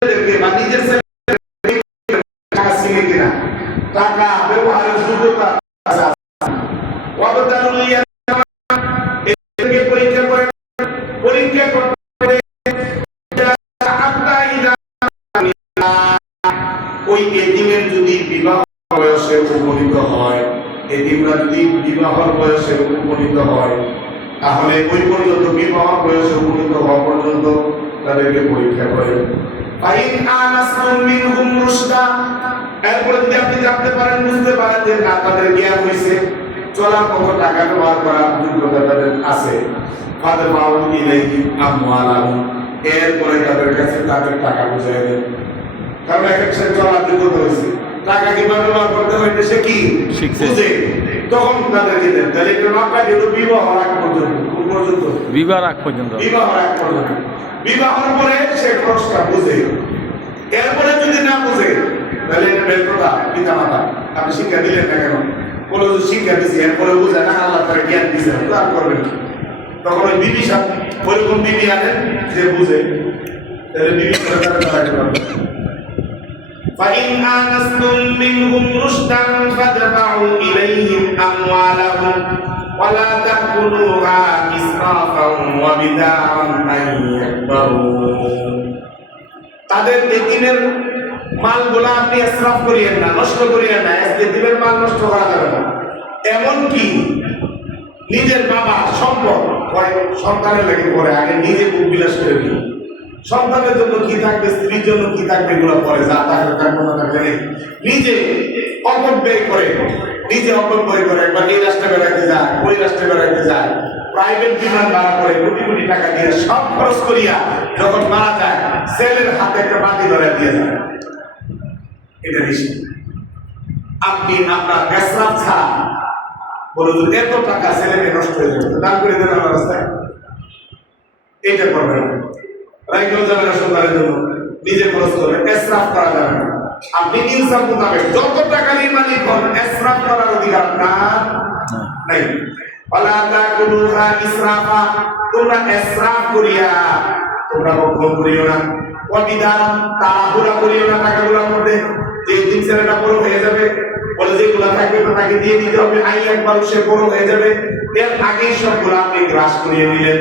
বা নিজের টাকা ছিঁড়ে কিনা, টাকা ব্যবহারের যোগ্যতা আছে, পরীক্ষা করে পরীক্ষা করতে ওই এতিমের যদি বিবাহ বয়সে উপনীত হয়, এতিমরা যদি বিবাহ বয়সে উপনীত হয়, তাহলে ওই পর্যন্ত বিবাহ বয়সে উপনীত হওয়া পর্যন্ত তাদেরকে পরীক্ষা করে। এরপরে যদি আপনি জানতে পারেন, বুঝতে পারেন যে না তাদের জ্ঞান হয়েছে, চলার মতো টাকা ব্যবহার করার যোগ্যতা তাদের আছে, এরপরে তাদের কাছে তাদের টাকা বুঝাই দেন। কারণ এক এক সাথে চলার যোগ্যতা হয়েছে, টাকা কিভাবে ব্যবহার করতে হয় সে কি বুঝে, তখন তাদেরকে দেন। তাহলে একটা মাপটা যেহেতু বিবাহ আগ পর্যন্ত বিবাহ আগ পর্যন্ত বিবাহের পরে সে খরচটা বুঝে। এরপরে যদি না বুঝে তাহলে এটা বের কথা পিতা মাতা আপনি শিক্ষা দিলেন না কেন, বলো যে শিক্ষা দিচ্ছি এরপরে বুঝে না, আল্লাহ তারা জ্ঞান দিচ্ছে আর করবেন। তখন ওই বিবি সাথে ওইরকম বিবি আনেন যে বুঝে, তাহলে বিবি করে তারা চালাতে পারবে। فإن آنستم منهم رشدا فادفعوا إليهم أموالهم ولا تأكلوها إسرافا وبدارا أن يكبروا। তাদের এতিমের মালগুলা আপনি ইসরাফ করিয়েন না, নষ্ট করিয়েন না। এতিমের মাল নষ্ট করা যাবে না। এমনকি নিজের বাবা সম্পদ সন্তানের লাগে পরে আগে নিজে বুক বিলাস করে দিন। সন্তানের জন্য কি থাকবে, স্ত্রীর জন্য কি থাকবে, এগুলো পরে যা থাকবে তার কোনো থাকবে নেই। নিজে অপব্যয় করে, একবার এই রাষ্ট্রে বেড়াইতে যায়, ওই রাষ্ট্রে বেড়াইতে যায়, প্রাইভেট বিমান ভাড়া করে কোটি কোটি টাকা দিয়ে সব খরচ করিয়া যখন মারা যায় ছেলের হাতে একটা বাতি ধরে দিয়ে যায়। এটা বেশি। আপনি আপনার এসরাফ ছাড়া বলে যদি এত টাকা ছেলে মেয়ে নষ্ট হয়ে যাবে দান করে দেন আমার রাস্তায়, এইটা করবেন না। রাইকেও যাবে না সন্তানের জন্য, নিজে খরচ করবেন, এসরাফ করা যাবে না। আপনি ইনসাফ মোতাবেক যত টাকা নিয়ে মালিক হন, এসরাফ করার অধিকার আপনার নাই। ওয়ালা তাকুলুহা ইসরাফা, তোমরা এসরাফ করিয়া তোমরা ভক্ষণ করিও না। ওয়া বিদারান, তাড়াহুড়া করিও না টাকাগুলোর মধ্যে। যে দিন ছেলেটা বড় হয়ে যাবে বলে যেগুলো থাকবে তো তাকে দিয়ে দিতে হবে, একবার সে বড় হয়ে যাবে, এর আগেই সবগুলো আপনি গ্রাস করিয়ে নিলেন,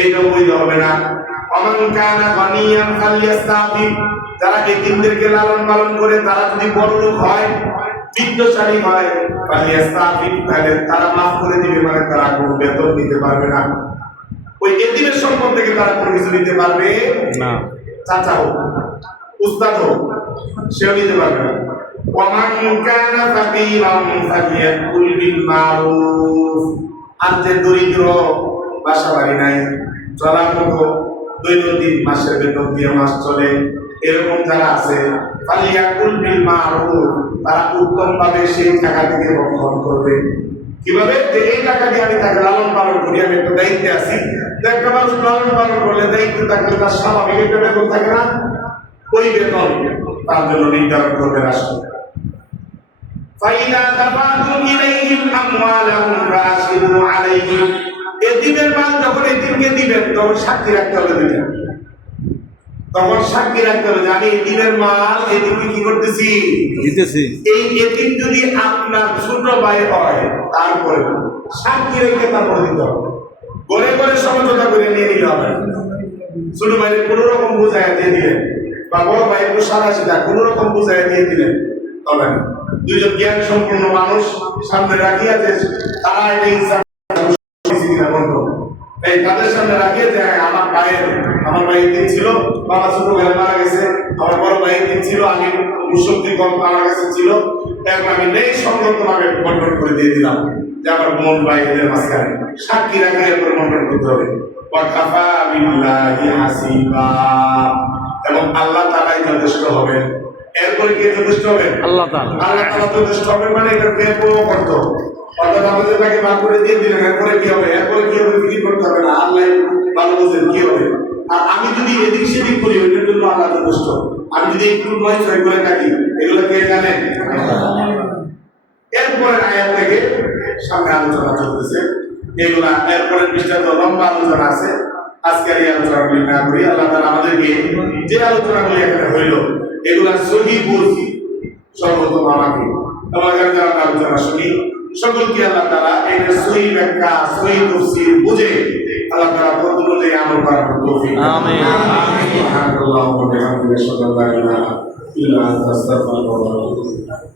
এইটাও বৈধ হবে না। অমান কানা গানিয়ান ফালিয়াস্তাফিফ, যারা এতিমদেরকে লালন পালন করে তারা যদি বড়লোক হয়, বিত্তশালী হয়, ফালিয়াস্তাফিফ, তাহলে তারা মাফ করে দিবে, মানে তারা কোনো বেতন দিতে পারবে না। ওই এতিমের সম্পদ থেকে তারা কোনো কিছু নিতে পারবে না। চাচা হোক, উস্তাদ হোক, সেও নিতে পারবে না। ওমান কানা ফাকিরান ফালিয়াকুল বিল মারুফ, আর যে দরিদ্র, বাসা বাড়ি নাই, চলার মতো দৈনন্দিন মাসের বেতন দিয়ে মাস চলে, এরকম যারা আছে, ফালিয়াকুল বিল মারুফ, তারা উত্তম ভাবে সেই টাকা থেকে ভক্ষণ করবে। কিভাবে? যে এই টাকা দিয়ে আমি তাকে লালন পালন করি, আমি একটা দায়িত্বে আছি। একটা মানুষ লালন পালন করলে দায়িত্ব থাকলে তার স্বাভাবিক একটা বেতন থাকে না, ওই বেতন তার জন্য নির্ধারণ করবে রাষ্ট্র। ফাইদা তাবাতুম ইলাইহিম আমওয়ালাহুম ফাশিদু আলাইহিম, এতিমের মাল যখন এতিমকে দিবেন তখন সাক্ষী রাখতে হবে দুইটা। তখন সাক্ষী রাখতে হবে যে আমি এতিমের মাল এতিমকে কি করতেছি, দিতেছি। এই এতিম যদি আপনার ছোট ভাই হয় তারপরে সাক্ষী রেখে তারপরে দিতে হবে। ঘরে ঘরে সমঝোতা করে নিয়ে নিতে হবে। ছোট ভাইয়ের কোনো রকম বুঝাইয়া দিয়ে দিলেন, বা বড় ভাই একটু সাদা সিধা কোনো রকম বুঝাইয়া দিয়ে দিলেন, তবে দুইজন জ্ঞান সম্পন্ন মানুষ সামনে রাখিয়া যে তারা এটা ইনসাফ তাদের সামনে রাখিয়ে যে আমার ভাই দিন ছিল, বাবা ছোট ভাই মারা গেছে, আমার বড় ভাই দিন ছিল, আমি মুসক্তি কম আমার কাছে ছিল, এখন আমি নেই সংযত ভাবে বন্টন করে দিয়ে দিলাম যে আমার বোন ভাই এদের মাঝখানে সাক্ষী রাখা এরপর বন্টন করতে হবে। এবং আল্লাহ তাআলাই যথেষ্ট হবেন। এরপরে কে যথেষ্ট হবেন? আল্লাহ তাআলা যথেষ্ট হবেন, মানে এটা কে করতে হবে। অর্থাৎ আমাদের তাকে ভাগ করে দিয়ে দিলেন, এরপরে কি হবে ফিকির করতে হবে না, আল্লাহ ভালো বোঝেন কি হবে। আর আমি যদি এদিক সেদিক করি ওইটার জন্য আল্লাহ যথেষ্ট। আমি যদি একটু নয় ছয় করে থাকি, এগুলো কে জানেন? এরপরে আয়াত থেকে সামনে আলোচনা চলতেছে, এগুলা এরপরে পৃষ্ঠা তো লম্বা আলোচনা আছে, আজকের এই আলোচনাগুলি না করি। আল্লাহ তাআলা আমাদেরকে যে আলোচনাগুলি এখানে হইল এগুলা সহি বুঝ সর্বপ্রথম আমাকে আমাদের যারা আলোচনা শুনি সকলকে আল্লাহ তাআলা এই সহি ব্যাখ্যা সহি তাফসীর বুঝে আল্লাহ তাআলা প্রতিনিয়ত আমল করার তৌফিক দান। আমিন। সুবহানাল্লাহি ওয়া বিহামদিহি আশহাদু আল্লা ইলাহা ইল্লা আনতা আস্তাগফিরুকা ওয়া আতুবু ইলাইক।